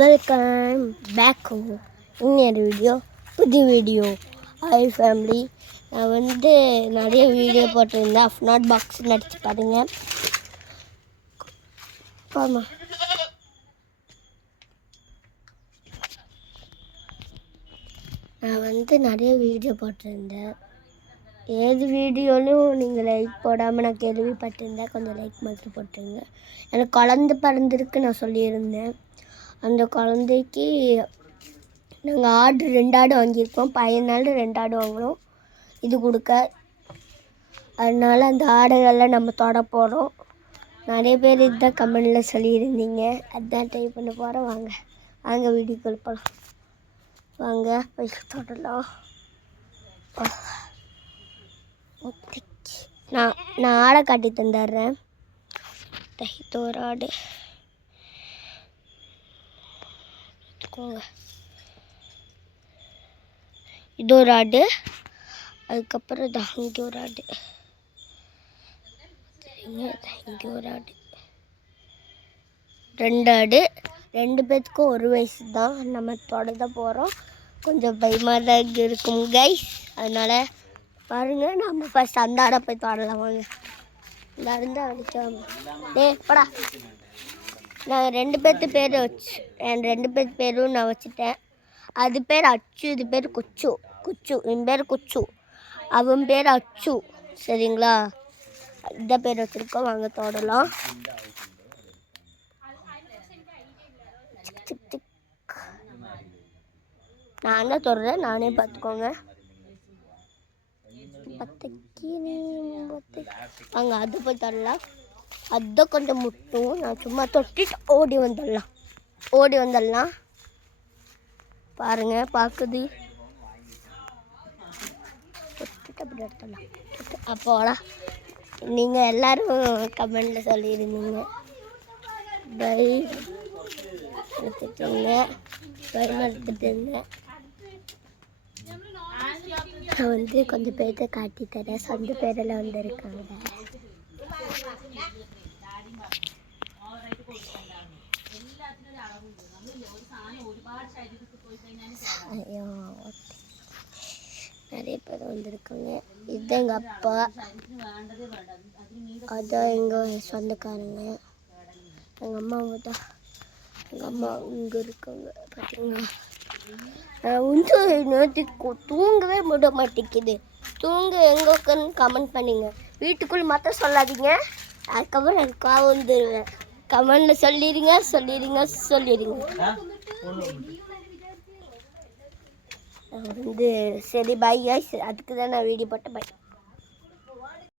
Welcome back. இன்னொரு video, புது video. Hi family. நான் நிறைய வீடியோ போட்டிருந்தேன். அஃப்னாட் பாக்ஸ் நடிச்சு பாருங்க. ஆமாம், நான் நிறைய வீடியோ போட்டிருந்தேன். ஏது வீடியோலையும் நீங்கள் லைக் போடாமல் நான் கேள்விப்பட்டிருந்தேன். கொஞ்சம் லைக் மட்டும் போட்டுருங்க. எனக்கு குழந்தை பிறந்திருக்கு நான் சொல்லியிருந்தேன். அந்த குழந்தைக்கு நாங்கள் 2 ஆடு வாங்கியிருக்கோம். பையனால் 2 ஆடு வாங்கினோம் இது கொடுக்க. அதனால் அந்த ஆடுகள்லாம் நம்ம தொட போகிறோம். நிறைய பேர் இதுதான் கமெண்டில் சொல்லியிருந்தீங்க. அதுதான் ட்ரை பண்ண போகிறோம். வாங்க வீடியோக்குள்ள போகலாம். வாங்க போய் தொடலாம். நான் ஆடை காட்டி தந்துடுறேன். இது ஒரு ஆடு எடுத்துக்கோங்க. இது ஒரு ஆடு. அதுக்கப்புறம் இங்கே ஒரு ஆடு. இங்கே ஒரு ஆடு. 2 ஆடு. 2 பேத்துக்கும் 1 வயசு தான். நம்ம தொட தான் போகிறோம். கொஞ்சம் பயமாக தான் இருக்கும் கைஸ். அதனால் பாருங்கள், நம்ம ஃபஸ்ட் அந்த ஆடை போய் தொடலாம். வாங்க. இந்த ஆடு அடிச்சோம். படா. நான் 2 பேர்த்து பேர் என் 2 பேர்த்து பேரும் நான் வச்சுட்டேன். அது பேர் அச்சு, இது பேர் குச்சு. என் பேர் குச்சு, அவன் பேர் அச்சு. சரிங்களா? இந்த பேர் வச்சுருக்கோம். வாங்க தொடலாம். நான் தான் தொடறேன், நானே பார்த்துக்கோங்க. வாங்க அது போய் தொடலாம். அதுதான் கொஞ்சம் முட்டும். நான் சும்மா தொட்டிட்டு ஓடி வந்துடலாம். பாருங்க, பார்க்குது. அப்படி எடுத்துடலாம். அப்போடா, நீங்கள் எல்லோரும் கமெண்டில் சொல்லியிருந்தீங்க. எடுத்துட்டுங்க. நான் கொஞ்சம் பேர்த்த காட்டி தரேன். சொந்த பேரெல்லாம் வந்துருக்காங்க. ஐயோ, நிறைய பேர் வந்திருக்காங்க. இது எங்கள் அப்பா, அதான் எங்கள் சொந்தக்காரங்க. எங்கள் அம்மாவை தான். எங்கள் அம்மா இங்கே இருக்காங்க பார்த்தீங்களா? நேற்றுக்கு தூங்கவே விட மாட்டேங்குது. தூங்க எங்கே உட்காந்து கமெண்ட் பண்ணிங்க. வீட்டுக்குள்ளே மாற்ற சொல்லாதீங்க. அதுக்கப்புறம் எனக்கு காவ வந்துடுவேன். கமெண்டில் சொல்லிடுங்க. சரி, பாய். அதுக்கு தான் நான் வீடியோ போட்டேன். பாய்.